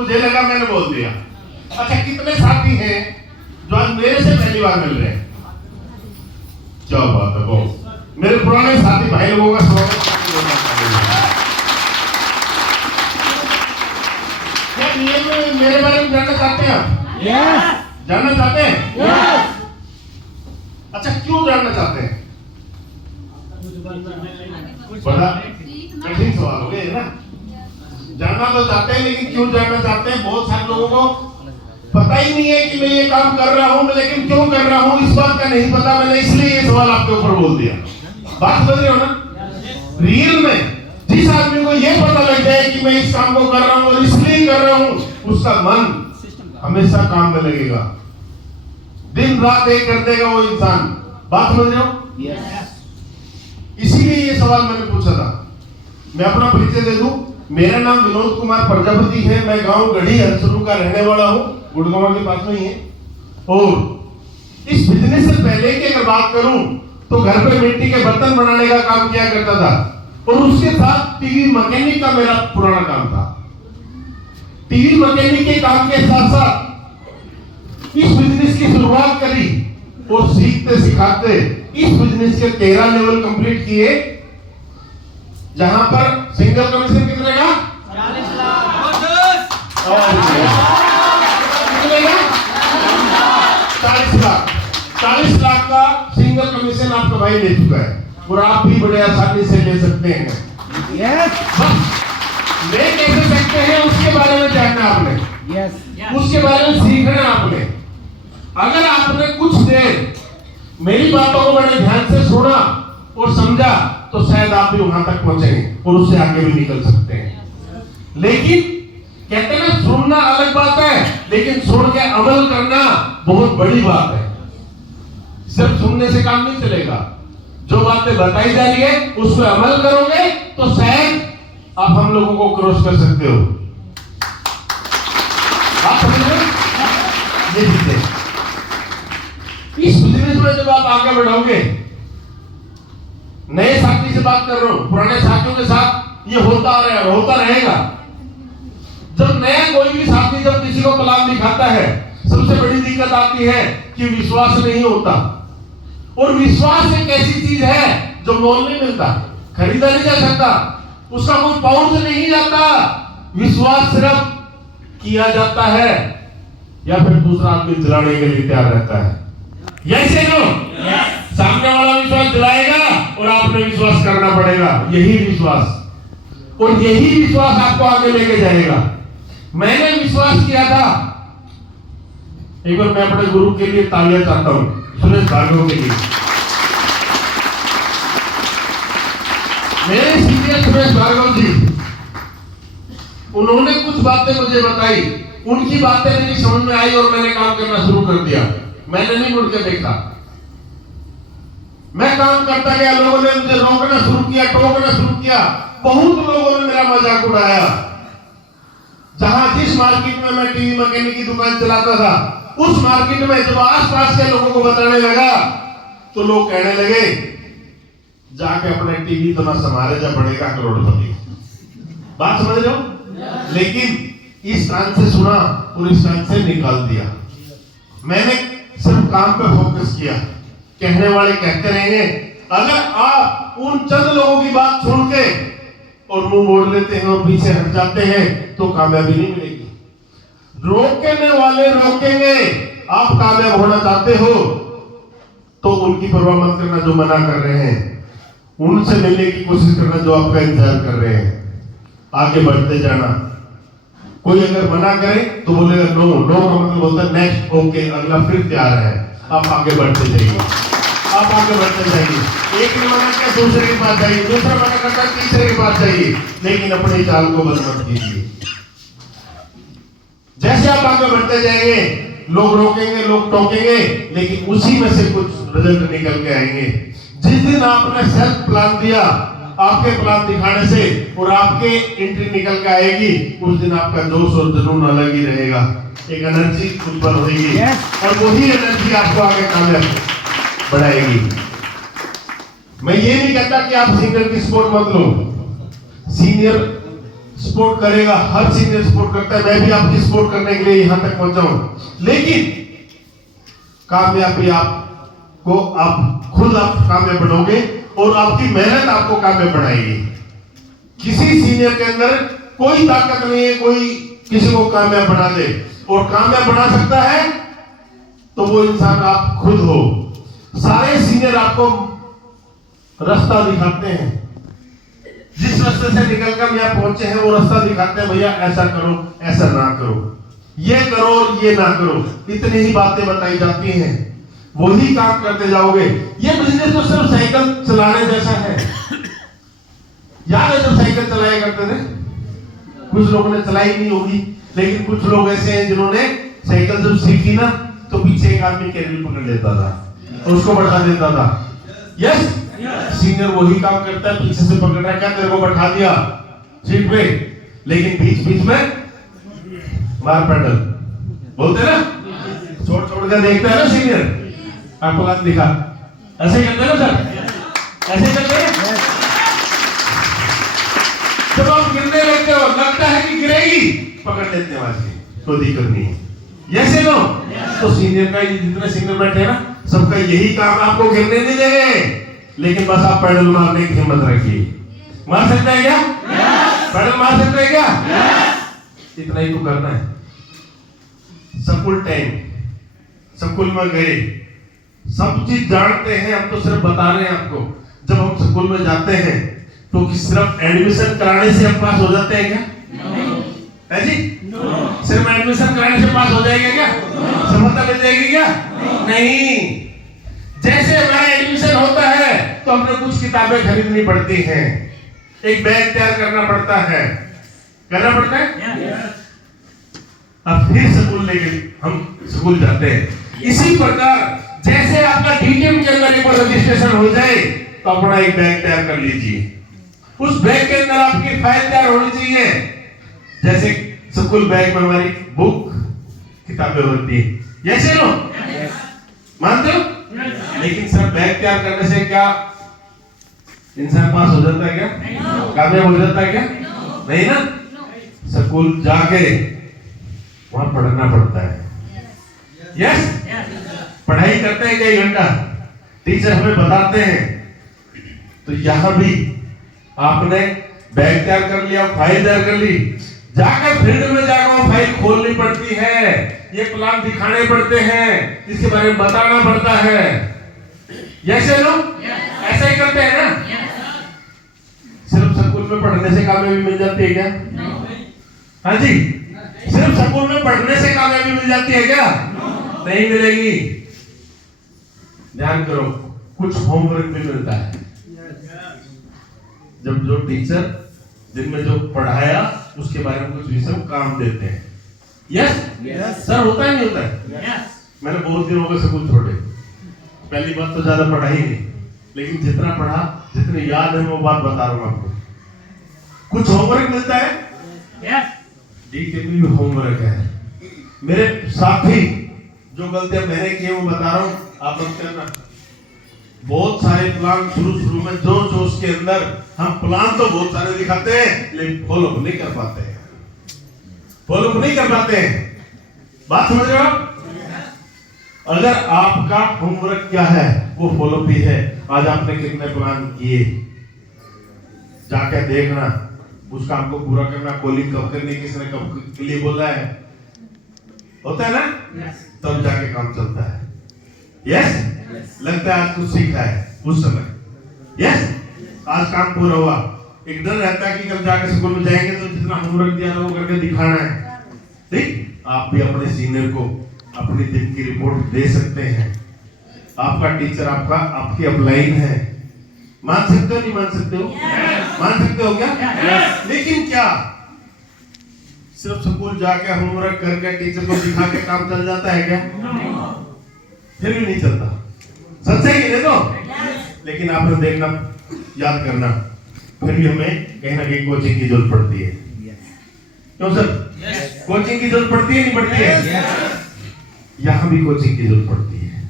मुझे लगा, मैंने बोल दिया। अच्छा, कितने साथी हैं जो आज मेरे से पहली बार मिल रहे हैं? क्या बात है, बहुत। मेरे पुराने साथी भाई लोगों का स्वागत मेरे बारे में जानना चाहते हैं आप? यस। जानना चाहते हैं? यस। अच्छा, क्यों जानना चाहते हैं? बड़ा कठिन सवाल हो गया ना। जानना तो चाहते हैं, लेकिन क्यों जानना चाहते हैं? बहुत सारे लोगों को पता ही नहीं है कि मैं ये काम कर रहा हूं, लेकिन क्यों कर रहा हूं इस बात का नहीं पता। मैंने इसलिए ये सवाल आपके ऊपर बोल दिया। बात समझ रहे हो ना? रियल में जिस आदमी को ये पता लग जाए कि मैं इस काम को कर रहा हूं और इसलिए कर रहा हूं, उसका मन हमेशा काम में लगेगा, दिन रात एक कर देगा वो इंसान। बात समझ रहे हो? इसीलिए ये सवाल मैंने पूछा था। मैं अपना परिचय दे दूं। मेरा नाम विनोद कुमार प्रजापति है। मैं गांव गढ़ी हरसरू का रहने वाला हूं, गुड़गांव के पास में ही है। और इस बिजनेस से पहले की अगर बात करूं तो घर पे मिट्टी के बर्तन बनाने का काम किया करता था, और उसके साथ टीवी मैकेनिक का मेरा पुराना काम था। टीवी मैकेनिक के काम के साथ साथ इस बिजनेस की शुरुआत करी, और सीखते सिखाते इस बिजनेस के 13 लेवल कंप्लीट किए, जहां पर सिंगल कमीशन कितने का? 40 लाख। कितने का? 40 लाख। 40 लाख का सिंगल कमीशन आपका भाई ले चुका है, और आप भी बड़े आसानी से ले सकते हैं। यस। ले कैसे सकते हैं उसके बारे में जानना आपने। यस। उसके बारे में सीखना आपने। अगर आपने कुछ देर मेरी बातों को बड़े ध्यान से सुना और समझा, तो शायद आप भी वहां तक पहुंचेंगे और उससे आगे भी निकल सकते हैं। लेकिन कहते हैं ना, सुनना अलग बात है, लेकिन सुन के अमल करना बहुत बड़ी बात है। सिर्फ सुनने से काम नहीं चलेगा। जो बातें बताई जा रही है उस पर अमल करोगे तो शायद आप हम लोगों को क्रॉस कर सकते हो। आप समझ रहे हो? ये चीजें इस बिजनेस में जब आप आगे बढ़ोगे, नए साथी से बात कर रहा हूं, पुराने साथियों के साथ ये होता आ रहा है, होता रहेगा। जब नया कोई भी साथी जब किसी को प्लान दिखाता है, सबसे बड़ी दिक्कत आती है कि विश्वास नहीं होता। और विश्वास एक ऐसी चीज है जो मोल नहीं मिलता, खरीदा नहीं जा सकता, उसका कोई पाउंड नहीं जाता। विश्वास सिर्फ किया जाता है, या फिर दूसरा आदमी दिलाने के लिए तैयार रहता है। यही नो सामने वाला विश्वास दिलाएगा और आपने विश्वास करना पड़ेगा। यही विश्वास, और यही विश्वास आपको आगे लेके जाएगा। मैंने विश्वास किया था। एक बार मैं अपने गुरु के लिए तालियां चाहता हूं, सुरेश भार्गव के लिए। मेरे सीनियर सुरेश भार्गव जी, उन्होंने कुछ बातें मुझे बताई, उनकी बातें मेरी समझ में आई और मैंने काम करना शुरू कर दिया। मैंने नहीं मुड़ के देखा, मैं काम करता गया। लोगों ने मुझे रोकना शुरू किया, टोकना शुरू किया। बहुत लोगों ने मेरा मजाक उड़ाया। जहां जिस मार्केट में मैं टीवी मैकेनिक की दुकान चलाता था, उस मार्केट में जब आसपास के लोगों को बताने लगा, तो लोग कहने लगे, जाके अपने टीवी तो ना संभाले, जब बढ़ेगा करोड़पति। बात समझ रहे हो? लेकिन इस कान से सुना और इस कान से निकाल दिया। मैंने सिर्फ काम पे फोकस किया। कहने वाले कहते रहेंगे। अगर आप उन चंद लोगों की बात सुन के और मुंह मोड़ लेते हैं और पीछे हट जाते हैं, तो कामयाबी नहीं मिलेगी। रोकने वाले रोकेंगे। आप कामयाब होना चाहते हो तो उनकी परवाह मत करना जो मना कर रहे हैं, उनसे मिलने की कोशिश करना जो आपका इंतजार कर रहे हैं। आगे बढ़ते जाना। कोई अगर मना करे तो बोलेगा नो। नो का मतलब होता है नेक्स्ट, ओके, अगला फिर तैयार है। आप आगे बढ़ते जाइए, आप आगे बढ़ते जाइए। एक ने मना किया, दूसरे के पास जाइए, दूसरा मना करता है, तीसरे के पास जाइए, लेकिन अपनी चाल को बंद मत कीजिए। जैसे आप आगे बढ़ते जाएंगे, लोग रोकेंगे, लोग टोकेंगे, लेकिन उसी में से कुछ रिजल्ट निकल के आएंगे। जिस दिन आपने सेल्फ प्लान दिया, आपके प्लान दिखाने से और आपके एंट्री निकल के आएगी, उस दिन आपका जोश और जुनून अलग ही रहेगा। एक एनर्जी उत्पन्न होगी, और वही एनर्जी आपको आगे कामयाब बढ़ाएगी। मैं ये नहीं कहता कि आप सीनियर की सपोर्ट मत लो। सीनियर सपोर्ट करेगा, हर सीनियर सपोर्ट करता है, मैं भी आपकी सपोर्ट करने के लिए यहां तक पहुंचा हूं। लेकिन कामयाबी आपको आप खुद आप कामयाब बनोगे और आपकी मेहनत आपको कामयाब बनाएगी। किसी सीनियर के अंदर कोई ताकत नहीं है कोई किसी को कामयाब बना दे, और कामयाब बना सकता है तो वो इंसान आप खुद हो। सारे सीनियर आपको रास्ता दिखाते हैं, जिस रास्ते से निकलकर यहाँ पहुंचे हैं वो रास्ता दिखाते हैं, भैया ऐसा करो ऐसा ना करो, ये करो और ये ना करो, इतनी ही बातें बताई जाती हैं, वही काम करते जाओगे। ये बिजनेस तो सिर्फ साइकिल चलाने जैसा है। याद है जब साइकिल चलाया करते थे, कुछ लोगों ने चलाई नहीं होगी, लेकिन कुछ लोग ऐसे हैं जिन्होंने साइकिल जब सीखी ना तो पीछे एक आदमी कैरियर पकड़ लेता था और उसको बैठा देता था। यस, सीनियर वही काम करता है, पीछे से पकड़ रहा है, क्या तेरे को बैठा दिया सीट पे, लेकिन बीच बीच में मार पैडल बोलते ना, छोड़ छोड़ के देखता है ना सीनियर, आपको बात दिखा, ऐसे करते हैं ना सर, ऐसे करते हैं। जब आप गिरने लगते हो लगता है कि गिरेगी, पकड़ लेते हैं, वहां कोई दिक्कत नहीं है। यस नो, तो सीनियर का जितने सीनियर बैठे ना सबका यही काम, आपको गिरने नहीं देंगे, लेकिन बस आप पैडल मारने की हिम्मत रखिए। मार सकते हैं क्या? पैडल मार सकते हैं क्या? इतना ही तो करना है। स्कूल टाइम, स्कूल में गए, सब चीज जानते हैं, हम तो सिर्फ बता रहे हैं आपको। जब हम स्कूल में जाते हैं तो सिर्फ एडमिशन कराने से हम पास हो जाते हैं क्या? है जी? सिर्फ एडमिशन कराने से पास हो जाएगा क्या? सफलता मिल जाएगी क्या? नहीं। जैसे हमारा एडमिशन होता है तो हमने कुछ किताबें खरीदनी पड़ती हैं, एक बैग तैयार करना पड़ता है, करना पड़ता है। अब फिर स्कूल लेके हम स्कूल जाते हैं। इसी प्रकार जैसे आपका डीटीएम के अंदर एक बार रजिस्ट्रेशन हो जाए तो अपना एक बैग तैयार कर लीजिए। उस बैग के अंदर आपकी फाइल तैयार होनी चाहिए। जैसे स्कूल बैग में हमारी बुक किताबें होती है, जैसे लो मानते हो? लेकिन सिर्फ बैग तैयार करने से क्या इंसान पास हो जाता है क्या? कामयाब हो जाता है क्या? नहीं ना। स्कूल जाके वहां पढ़ना पड़ता है। यस, पढ़ाई करते हैं कई घंटा, टीचर हमें बताते हैं। तो यहां भी आपने बैग तैयार कर लिया, फाइल तैयार कर ली, जाकर फील्ड में जाकर वो फाइल खोलनी पड़ती है, ये प्लान दिखाने पड़ते हैं, इसके बारे में बताना पड़ता है। यस नो, ऐसा ही करते हैं ना। सिर्फ स्कूल में पढ़ने से कामयाबी मिल जाती है क्या? हाँ जी, सिर्फ स्कूल में पढ़ने से कामयाबी मिल जाती है क्या? नहीं मिलेगी। ध्यान करो, कुछ होमवर्क भी मिलता है। जब जो टीचर दिन में जो पढ़ाया उसके बारे में कुछ विषय काम देते हैं। यस सर, होता है नहीं होता है? मैंने बहुत दिन हो गए स्कूल छोड़े। पहली बात तो ज्यादा पढ़ा ही नहीं, लेकिन जितना पढ़ा, जितनी याद है, वो बात बता रहा हूं आपको। कुछ होमवर्क मिलता है, डीटीएम भी होमवर्क है। मेरे साथी जो गलतियां मैंने की है वो बता रहा हूं, आप मत करना। बहुत सारे प्लान शुरू में जोश जोश के अंदर हम प्लान तो बहुत सारे दिखाते हैं, लेकिन फॉलो नहीं कर पाते हैं, फॉलो नहीं कर पाते हैं। बात समझ रहे हो? अगर आपका होमवर्क क्या है वो फॉलो भी है। आज आपने कितने प्लान किए, जाके देखना, उस काम को पूरा करना, कॉलिंग कब करनी, किसने कब के लिए बोला है, होता है ना? तब जाके काम चलता है। यस, लगता है आज कुछ सीखा है उस समय। यस, आज काम पूरा हुआ। एक डर रहता है कि कल जाके स्कूल में जाएंगे तो जितना होमवर्क दिया था वो करके दिखाना है। ठीक, आप भी अपने सीनियर को अपनी दिन की रिपोर्ट दे सकते हैं। आपका टीचर आपकी अपलाइन है, मान सकते हो नहीं मान सकते हो? मान सकते हो क्या? लेकिन क्या सिर्फ स्कूल जाके होमवर्क करके टीचर को दिखा के काम चल जाता है क्या? फिर भी नहीं चलता। सच है कि नहीं? तो लेकिन आपने देखना, याद करना, फिर भी हमें कहीं ना कहीं कोचिंग की जरूरत पड़ती है। क्यों सर? कोचिंग की जरूरत पड़ती है नहीं पड़ती है? यहाँ भी कोचिंग की जरूरत पड़ती है,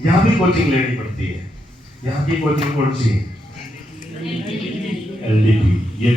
यहाँ भी कोचिंग लेनी पड़ती है। यहाँ की कोचिंग कौन सी है? LDP। ये